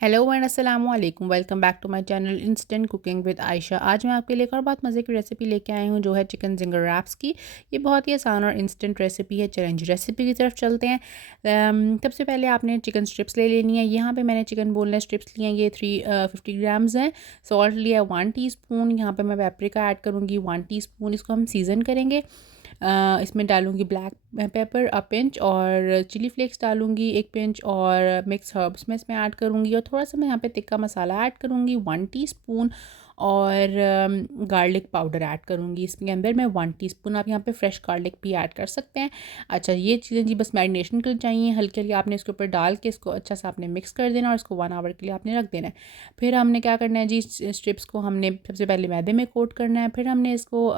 Hello and अस्सलाम वालेकुम, welcome back to my channel instant cooking with Ayesha. आज मैं आपके लिए एक और बहुत मज़े की रेसिपी लेके आई हूँ जो है चिकन जिंगर रैप्स की। ये बहुत ही आसान और इंस्टेंट रेसिपी है। चलें जी रेसिपी की तरफ चलते हैं। सबसे पहले आपने चिकन स्ट्रिप्स ले लेनी है। यहाँ पे मैंने चिकन बोनलेस स्ट्रिप्स लिए हैं, ये 350 ग्राम्स हैं। सॉल्ट लिया है 1 टीस्पून। यहाँ पर मैं पेपरिका ऐड करूँगी 1 टीस्पून। इसको हम सीज़न करेंगे। इसमें डालूँगी ब्लैक पेपर पिंच और चिली फ्लेक्स डालूँगी 1 पिंच और मिक्स हर्ब्स मैं इसमें ऐड करूँगी और थोड़ा सा मैं यहाँ पे तिक्का मसाला ऐड करूँगी 1 टीस्पून और गार्लिक पाउडर ऐड करूँगी इसके अंदर मैं 1 टीस्पून। आप यहाँ पे फ्रेश गार्लिक भी ऐड कर सकते हैं। अच्छा, ये चीज़ें जी बस मैरिनेशन के लिए चाहिए। हल्की हल्की आपने इसके ऊपर डाल के इसको अच्छा सा आपने मिक्स कर देना और इसको 1 आवर के लिए आपने रख देना है। फिर हमने क्या करना है जी, स्ट्रिप्स को हमने सबसे पहले मैदे में कोट करना है, फिर हमने इसको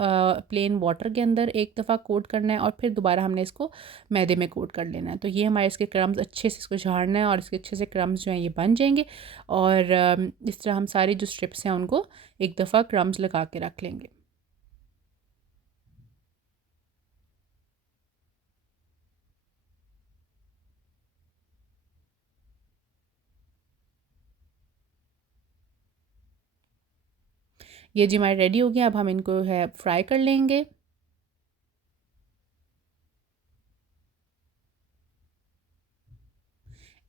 प्लेन वाटर के अंदर एक दफ़ा कोट करना है और फिर दोबारा हमने इसको मैदे में कोट कर लेना है। तो ये हमारे इसके क्रम्स अच्छे से इसको झाड़ना है और इसके अच्छे से क्रम्स जो हैं ये बन जाएंगे। और इस तरह हम सारी जो स्ट्रिप्स हैं उनको एक दफ़ा क्रम्स लगा के रख लेंगे। ये जी हमारे रेडी हो गया। अब हम इनको है फ्राई कर लेंगे।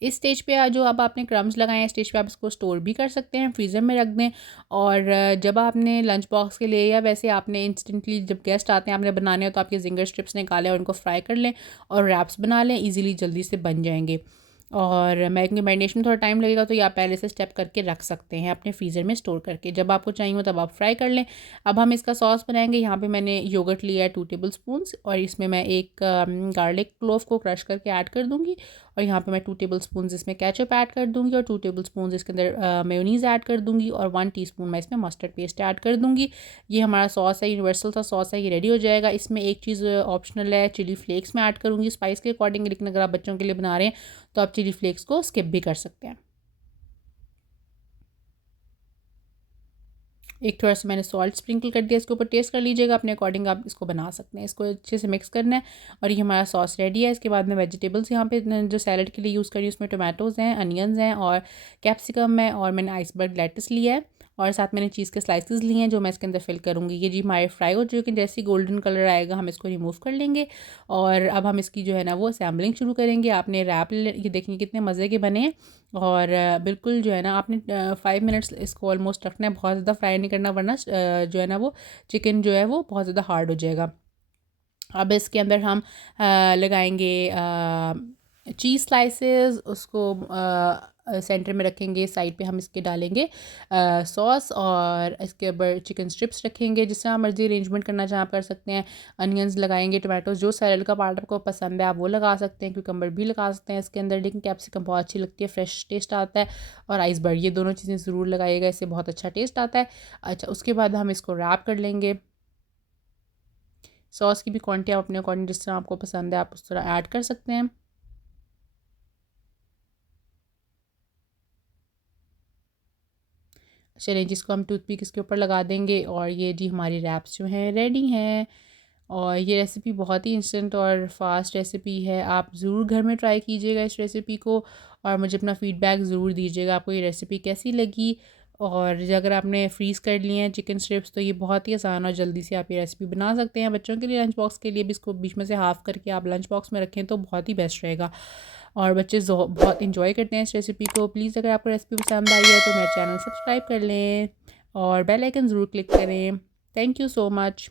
इस स्टेज पे जो अब आपने क्रम्स लगाए हैं, स्टेज पे आप इसको स्टोर भी कर सकते हैं, फ्रीज़र में रख दें। और जब आपने लंच बॉक्स के लिए या वैसे आपने इंस्टेंटली जब गेस्ट आते हैं आपने बनाने हो तो आपके जिंगर स्ट्रिप्स निकालें और उनको फ्राई कर लें और रैप्स बना लें। इजीली जल्दी से बन जाएंगे। और मैरिनेशन में थोड़ा टाइम लगेगा तो ये आप पहले से स्टेप करके रख सकते हैं अपने फ्रीज़र में स्टोर करके। जब आपको चाहिए हो तब आप फ्राई कर लें। अब हम इसका सॉस बनाएंगे। यहाँ पे मैंने योगर्ट लिया है 2 टेबल स्पून्स और इसमें मैं एक गार्लिक क्लोव को क्रश करके ऐड कर दूँगी और यहाँ पे मैं 2 टेबल स्पून्स इसमें केचप ऐड कर दूँगी और 2 टेबल स्पून्स इसके अंदर मेयोनीज़ ऐड कर दूँगी और 1 टीस्पून मैं इसमें मस्टर्ड पेस्ट ऐड कर दूँगी। ये हमारा सॉस है, यूनिवर्सल सा सॉस है, ये रेडी हो जाएगा। इसमें एक चीज़ ऑप्शनल है, चिली फ्लेक्स मैं ऐड करूँगी स्पाइस के अकॉर्डिंग, लेकिन अगर आप बच्चों के लिए बना रहे हैं तो आप चिली फ्लेक्स को स्किप भी कर सकते हैं। एक थोड़ा सा मैंने सॉल्ट स्प्रिंकल कर दिया, इसके ऊपर टेस्ट कर लीजिएगा अपने अकॉर्डिंग, आप इसको बना सकते हैं। इसको अच्छे से मिक्स करना है और ये हमारा सॉस रेडी है। इसके बाद में वेजिटेबल्स यहाँ पे जो सैलड के लिए यूज़ करी उसमें टोमेटोज़ हैं, अनियंस हैं और कैप्सिकम है और मैंने आइसबर्ग लेटस लिया है और साथ मैंने चीज़ के स्लाइसेस लिए हैं जो मैं इसके अंदर फिल करूँगी। ये जी हमारे फ्राई हो चुके हैं, जैसे गोल्डन कलर आएगा हम इसको रिमूव कर लेंगे और अब हम इसकी जो है ना वो असेंबलिंग शुरू करेंगे। आपने रैप ये देखिए कितने मज़े के बने हैं और बिल्कुल जो है ना आपने 5 मिनट्स इसको ऑलमोस्ट रखना है, बहुत ज़्यादा फ्राई नहीं करना वरना जो है ना वो चिकन जो है वो बहुत ज़्यादा हार्ड हो जाएगा। अब इसके अंदर हम लगाएंगे चीज़ स्लाइसेस, उसको सेंटर में रखेंगे, साइड पे हम इसके डालेंगे सॉस और इसके ऊपर चिकन स्ट्रिप्स रखेंगे। जिस तरह मर्ज़ी अरेंजमेंट करना चाहें आप कर सकते हैं। अनियंस लगाएंगे, टोमेटोज़ जो सैलड का पार्ट आपको पसंद है आप वो लगा सकते हैं, क्यूकम्बर भी लगा सकते हैं इसके अंदर, लेकिन कैप्सिकम बहुत अच्छी लगती है, फ्रेश टेस्ट आता है। और आइसबर्ग, ये दोनों चीज़ें ज़रूर लगाइएगा, इससे बहुत अच्छा टेस्ट आता है। अच्छा, उसके बाद हम इसको रैप कर लेंगे। सॉस की भी क्वांटिटी आप अपने अकॉर्डिंग जिस तरह आपको पसंद है आप उस तरह ऐड कर सकते हैं। चलिए जिसको हम टूथपिक इसके ऊपर लगा देंगे और ये जी हमारी रैप्स जो हैं रेडी हैं। और ये रेसिपी बहुत ही इंस्टेंट और फास्ट रेसिपी है। आप ज़रूर घर में ट्राई कीजिएगा इस रेसिपी को और मुझे अपना फ़ीडबैक ज़रूर दीजिएगा आपको ये रेसिपी कैसी लगी। और अगर आपने फ्रीज़ कर लिए हैं चिकन स्ट्रिप्स तो ये बहुत ही आसान और जल्दी से आप ये रेसिपी बना सकते हैं। बच्चों के लिए लंच बॉक्स के लिए भी इसको बीच में से हाफ़ करके आप लंच बॉक्स में रखें तो बहुत ही बेस्ट रहेगा और बच्चे बहुत इंजॉय करते हैं इस रेसिपी को। प्लीज़ अगर आपको रेसिपी पसंद आई है तो मेरा चैनल सब्सक्राइब कर लें और बेल आइकन ज़रूर क्लिक करें। Thank you so much.